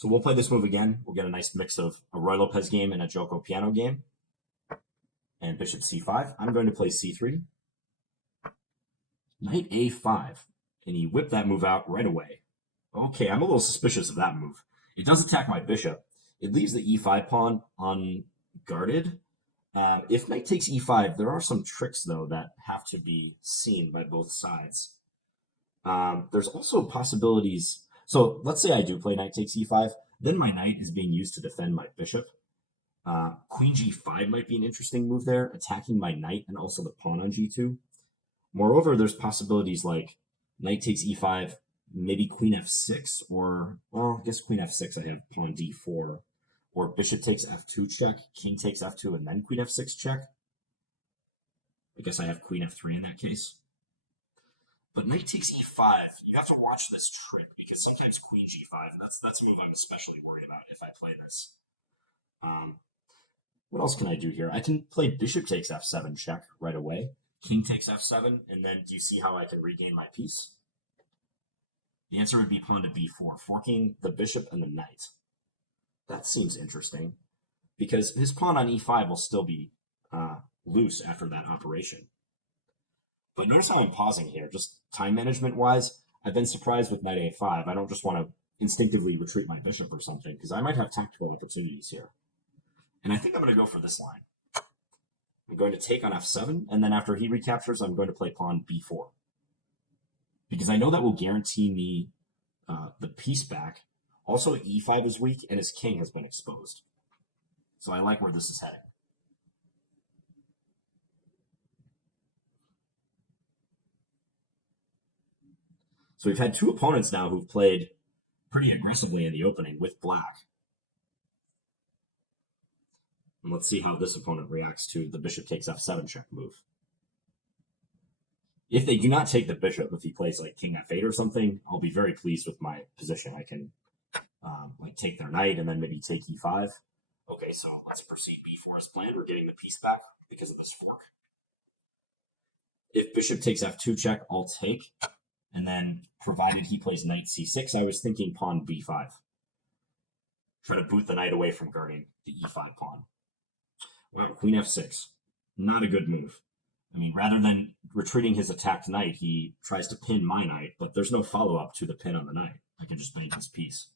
So we'll play this move again. We'll get a nice mix of a Roy Lopez game and a Giuoco Piano game. And bishop c5. I'm going to play c3. Knight a5. And he whipped that move out right away. Okay, I'm a little suspicious of that move. It does attack my bishop. It leaves the e5 pawn unguarded. If knight takes e5, there are some tricks, though, that have to be seen by both sides. There's also possibilities. So let's say I do play knight takes e5. Then my knight is being used to defend my bishop. Queen g5 might be an interesting move there, attacking my knight and also the pawn on g2. Moreover, there's possibilities like knight takes e5, maybe queen f6, or, well, I guess queen f6, I have pawn d4, or bishop takes f2 check, king takes f2, and then queen f6 check. I guess I have queen f3 in that case. But knight takes e5, you have to watch this trick, because sometimes queen g5, and that's a move I'm especially worried about if I play this. What else can I do here? I can play bishop takes f7 check right away. King takes f7, and then do you see how I can regain my piece? The answer would be pawn to b4, forking the bishop and the knight. That seems interesting, because his pawn on e5 will still be loose after that operation. But notice how I'm pausing here, just time management-wise. I've been surprised with knight a5. I don't just want to instinctively retreat my bishop or something, because I might have tactical opportunities here. And I think I'm going to go for this line. I'm going to take on f7, and then after he recaptures, I'm going to play pawn b4. Because I know that will guarantee me the piece back. Also, e5 is weak, and his king has been exposed. So I like where this is heading. So we've had two opponents now who've played pretty aggressively in the opening with black. And let's see how this opponent reacts to the bishop takes f7 check move. If they do not take the bishop, if he plays like king f8 or something, I'll be very pleased with my position. I can like take their knight and then maybe take e5. Okay, so let's proceed b4 as planned. We're getting the piece back because of this fork. If bishop takes f2 check, I'll take. And then provided he plays knight c6, I was thinking pawn b5. Try to boot the knight away from guarding the e5 pawn. Well, queen f6. Not a good move. I mean, rather than retreating his attacked knight, he tries to pin my knight, but there's no follow-up to the pin on the knight. I can just make this piece.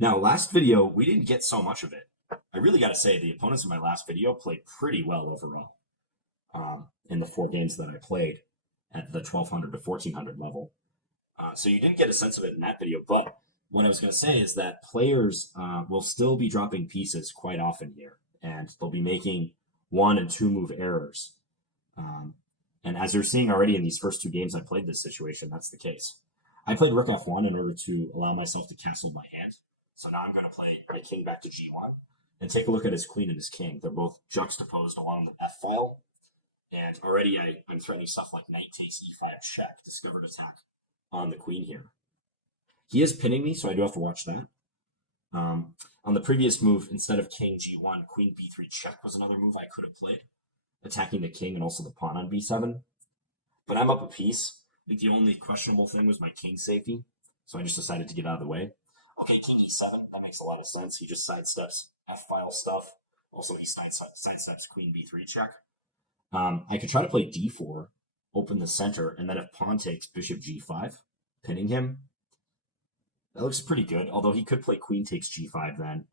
Now, last video, we didn't get so much of it. I really got to say, the opponents in my last video played pretty well overall in the 4 games that I played at the 1200 to 1400 level. So you didn't get a sense of it in that video, but what I was going to say is that players will still be dropping pieces quite often here, and they'll be making 1 and 2 move errors. And as you're seeing already in these first 2 games I played this situation, that's the case. I played rook f1 in order to allow myself to castle my hand. So now I'm going to play my king back to g1 and take a look at his queen and his king. They're both juxtaposed along the f file. And already I'm threatening stuff like knight takes e5 check, discovered attack on the queen here. He is pinning me, so I do have to watch that. On the previous move, instead of king g1, queen b3 check was another move I could have played, attacking the king and also the pawn on b7. But I'm up a piece. I think the only questionable thing was my king safety, so I just decided to get out of the way. Okay, king e7, that makes a lot of sense. He just sidesteps f-file stuff. Also, he sidesteps queen b3 check. I could try to play d4, open the center, and then if pawn takes bishop g5, pinning him. That looks pretty good, although he could play queen takes g5 then,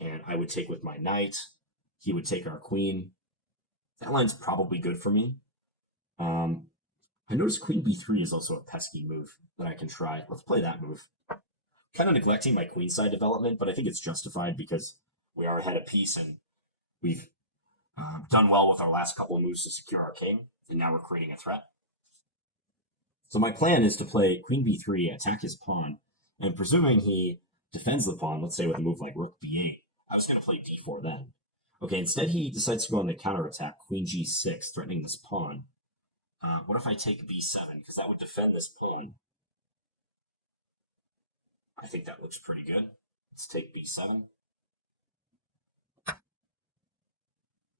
and I would take with my knight. He would take our queen. That line's probably good for me. I noticed queen b3 is also a pesky move that I can try. Let's play that move. Kind of neglecting my queenside development, but I think it's justified because we are ahead a piece and we've done well with our last couple of moves to secure our king, and now we're creating a threat. So my plan is to play queen b3, attack his pawn, and presuming he defends the pawn, let's say with a move like rook b8, I was going to play d4 then. Okay, instead he decides to go on the counterattack, queen g6, threatening this pawn. What if I take b7? Because that would defend this pawn. I think that looks pretty good. Let's take b7.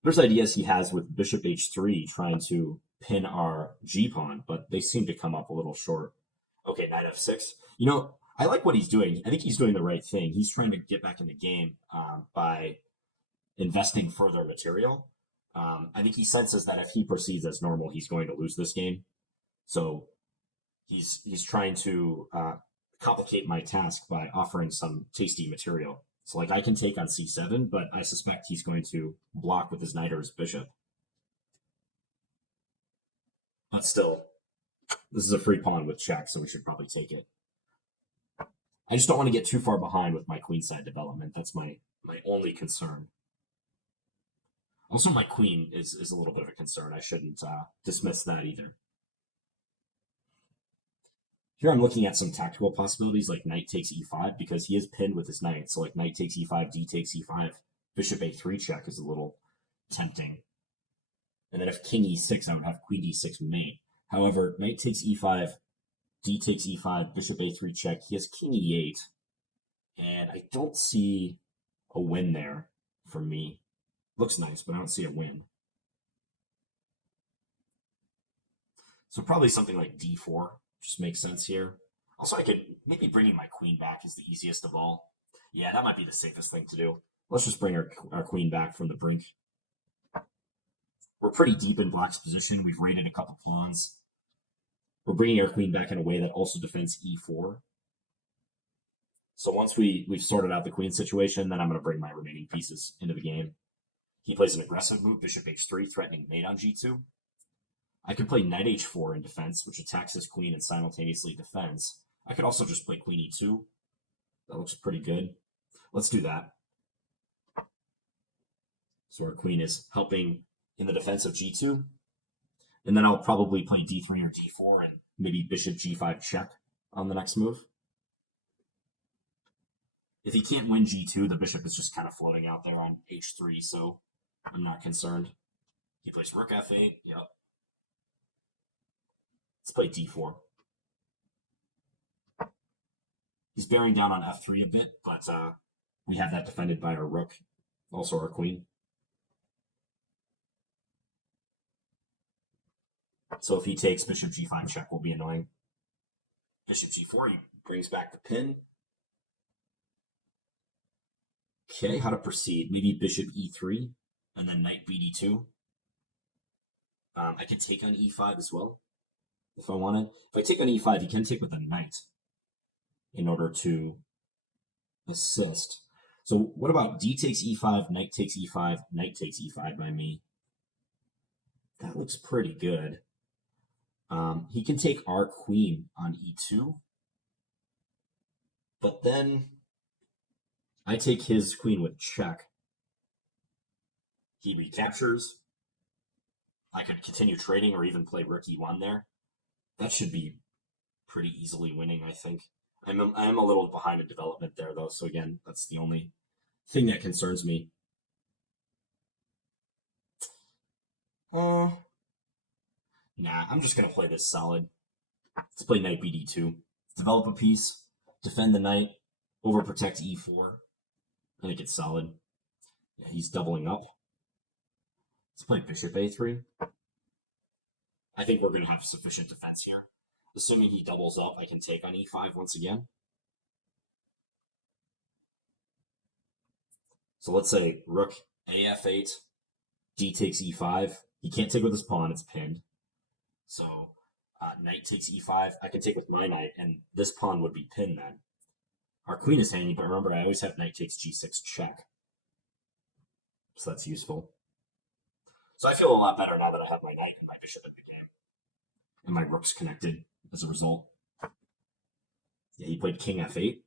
There's ideas he has with bishop h3 trying to pin our g-pawn, but they seem to come up a little short. Okay, knight f6. You know, I like what he's doing. I think he's doing the right thing. He's trying to get back in the game by investing further material. I think he senses that if he proceeds as normal, he's going to lose this game. So he's trying to complicate my task by offering some tasty material. So like I can take on c7, but I suspect he's going to block with his knight or his bishop. But still, this is a free pawn with check, so we should probably take it. I just don't want to get too far behind with my queenside development. That's my only concern. Also, my queen is a little bit of a concern. I shouldn't dismiss that either. Here I'm looking at some tactical possibilities like knight takes e5 because he is pinned with his knight. So like knight takes e5, d takes e5, bishop a3 check is a little tempting. And then if king e6, I would have queen d6 mate. However, knight takes e5, d takes e5, bishop a3 check. He has king e8. And I don't see a win there for me. Looks nice, but I don't see a win. So probably something like d4 just makes sense here. Also, I could maybe bringing my queen back is the easiest of all. Yeah, that might be the safest thing to do. Let's just bring our queen back from the brink. We're pretty deep in black's position. We've raided a couple pawns. We're bringing our queen back in a way that also defends e4. So once we've sorted out the queen situation, then I'm going to bring my remaining pieces into the game. He plays an aggressive move, bishop h3, threatening mate on g2. I could play knight h4 in defense, which attacks his queen and simultaneously defends. I could also just play queen e2. That looks pretty good. Let's do that. So our queen is helping in the defense of g2. And then I'll probably play d3 or d4 and maybe bishop g5 check on the next move. If he can't win g2, the bishop is just kind of floating out there on h3, so I'm not concerned. He plays rook f8. Yep. Let's play d4. He's bearing down on f3 a bit, but we have that defended by our rook, also our queen. So if he takes bishop g5 check, will be annoying. Bishop g4, he brings back the pin. Okay, how to proceed? Maybe bishop e3, and then knight bd2. I can take on e5 as well, if I wanted. If I take on e5, he can take with a knight in order to assist. So what about d takes e5, knight takes e5, knight takes e5 by me? That looks pretty good. He can take our queen on e2, but then I take his queen with check. He recaptures. I could continue trading or even play rook e1 there. That should be pretty easily winning, I think. I am a little behind in development there, though, so again, that's the only thing that concerns me. Nah, I'm just going to play this solid. Let's play knight bd2. Develop a piece, defend the knight, overprotect e4. I think it's solid. Yeah, he's doubling up. Let's play bishop a3. I think we're going to have sufficient defense here. Assuming he doubles up, I can take on e5 once again. So let's say rook af8, d takes e5. He can't take with his pawn, it's pinned. So knight takes e5. I can take with my knight, and this pawn would be pinned then. Our queen is hanging, but remember, I always have knight takes g6 check. So that's useful. So I feel a lot better now that I have my knight and my bishop in the game. And my rook's connected as a result. Yeah, he played king f8,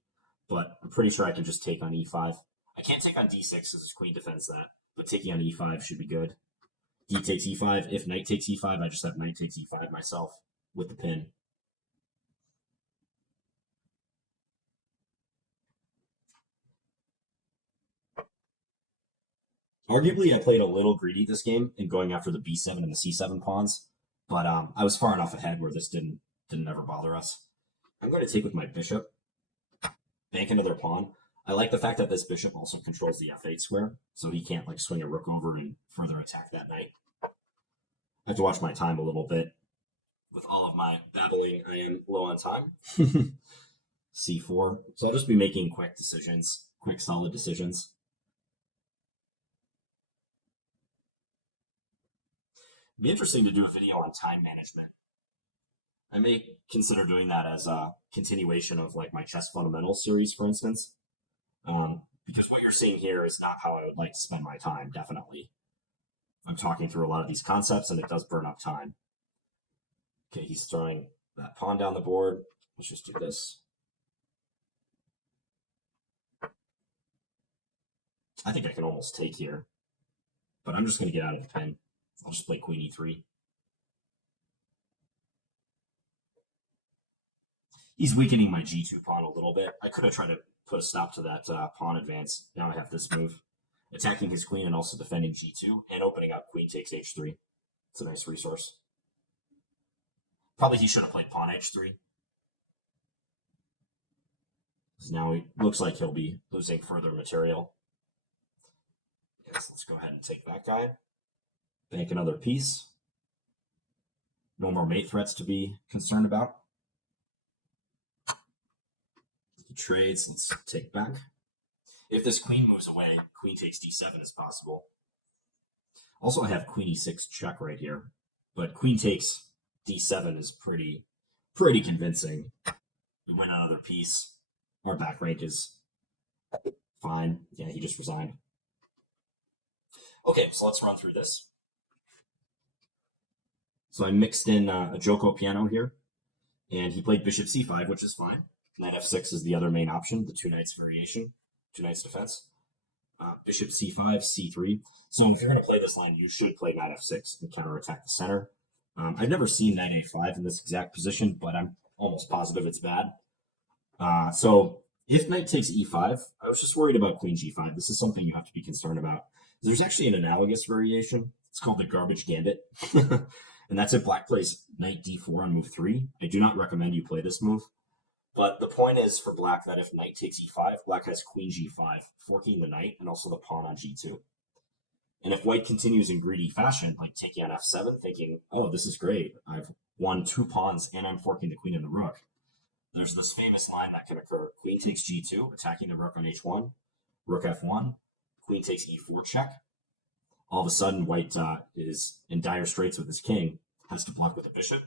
but I'm pretty sure I can just take on e5. I can't take on d6 because his queen defends that, but taking on e5 should be good. D takes e5. If knight takes e5, I just have knight takes e5 myself with the pin. Arguably, I played a little greedy this game in going after the b7 and the c7 pawns, but I was far enough ahead where this didn't ever bother us. I'm going to take with my bishop, bank another pawn. I like the fact that this bishop also controls the f8 square, so he can't like swing a rook over and further attack that knight. I have to watch my time a little bit. with all of my babbling, I am low on time. C4. So I'll just be making quick decisions, quick, solid decisions. It'd be interesting to do a video on time management. I may consider doing that as a continuation of like my chess fundamentals series, for instance. Because what you're seeing here is not how I would like to spend my time, definitely. I'm talking through a lot of these concepts and it does burn up time. Okay, he's throwing that pawn down the board. Let's just do this. I think I can almost take here, but I'm just going to get out of the pen. I'll just play queen e3. He's weakening my g2 pawn a little bit. I could have tried to put a stop to that pawn advance. Now I have this move. Attacking his queen and also defending g2 and opening up queen takes h3. It's a nice resource. Probably he should have played pawn h3. Now he looks like he'll be losing further material. Yes, let's go ahead and take that guy. Bank another piece. No more mate threats to be concerned about. He trades. Let's take back. If this queen moves away, queen takes d7 is possible. Also, I have queen e6 check right here, but queen takes d7 is pretty convincing. We win another piece. Our back rank is fine. Yeah, he just resigned. Okay, so let's run through this. So I mixed in a Giuoco Piano here, and he played bishop c5, which is fine. Knight f6 is the other main option, the two knights variation, two knights defense. Bishop c5, c3. So if you're going to play this line, you should play knight f6 and counterattack the center. I've never seen knight a5 in this exact position, but I'm almost positive it's bad. So if knight takes e5, I was just worried about queen g5. This is something you have to be concerned about. There's actually an analogous variation. It's called the garbage gambit. And that's if black plays knight d4 on move 3. I do not recommend you play this move. But the point is for black that if knight takes e5, black has queen g5, forking the knight and also the pawn on g2. And if white continues in greedy fashion, like taking on f7, thinking, oh, this is great. I've won 2 pawns and I'm forking the queen and the rook. There's this famous line that can occur. Queen takes g2, attacking the rook on h1. Rook f1. Queen takes e4 check. All of a sudden, white is in dire straits with his king, has to block with the bishop,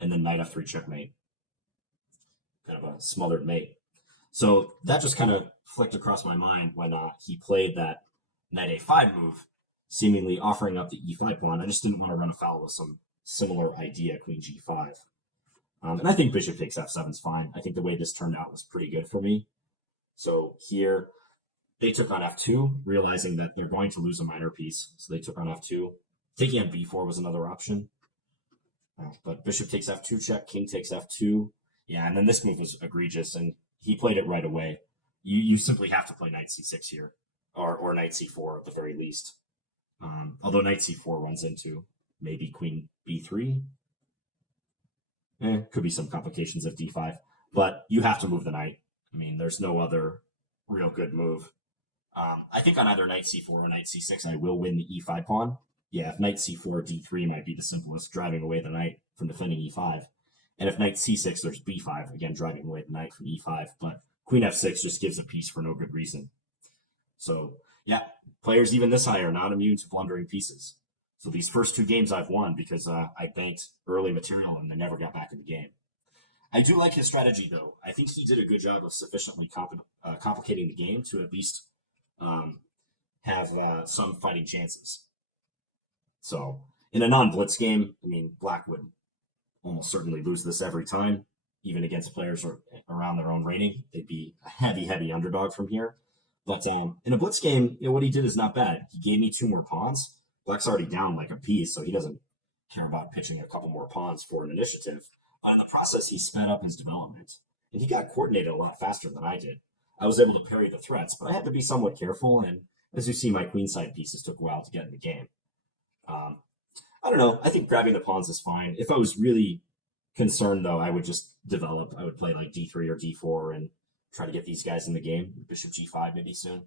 and then knight f3 checkmate. Kind of a smothered mate. So that just kind of flicked across my mind when he played that knight a5 move, seemingly offering up the e5 pawn. I just didn't want to run afoul of some similar idea, queen g5. And I think bishop takes f7 is fine. I think the way this turned out was pretty good for me. So here, they took on f2, realizing that they're going to lose a minor piece. So they took on f2. Taking on b4 was another option. But bishop takes f2 check, king takes f2. Yeah, and then this move was egregious, and he played it right away. You simply have to play knight c6 here, or knight c4 at the very least. Although knight c4 runs into maybe queen b3. Could be some complications of d5, but you have to move the knight. I mean, there's no other real good move. I think on either knight c4 or knight c6, I will win the e5 pawn. Yeah, if knight c4, d3 might be the simplest, driving away the knight from defending e5. And if knight c6, there's b5, again, driving away the knight from e5. But queen f6 just gives a piece for no good reason. So, yeah, players even this high are not immune to blundering pieces. So these first 2 games I've won because I banked early material and I never got back in the game. I do like his strategy, though. I think he did a good job of sufficiently complicating the game to at least have some fighting chances. So in a non-blitz game, I mean, black would almost certainly lose this every time, even against players around their own rating. They'd be a heavy underdog from here. But in a blitz game, what he did is not bad. He gave me 2 more pawns. Black's already down like a piece, so he doesn't care about pitching a couple more pawns for an initiative. But in the process, he sped up his development, and he got coordinated a lot faster than I did. I was able to parry the threats, but I had to be somewhat careful, and as you see, my queenside pieces took a while to get in the game. I don't know. I think grabbing the pawns is fine. If I was really concerned, though, I would just develop. I would play like d3 or d4 and try to get these guys in the game. Bishop g5 maybe soon.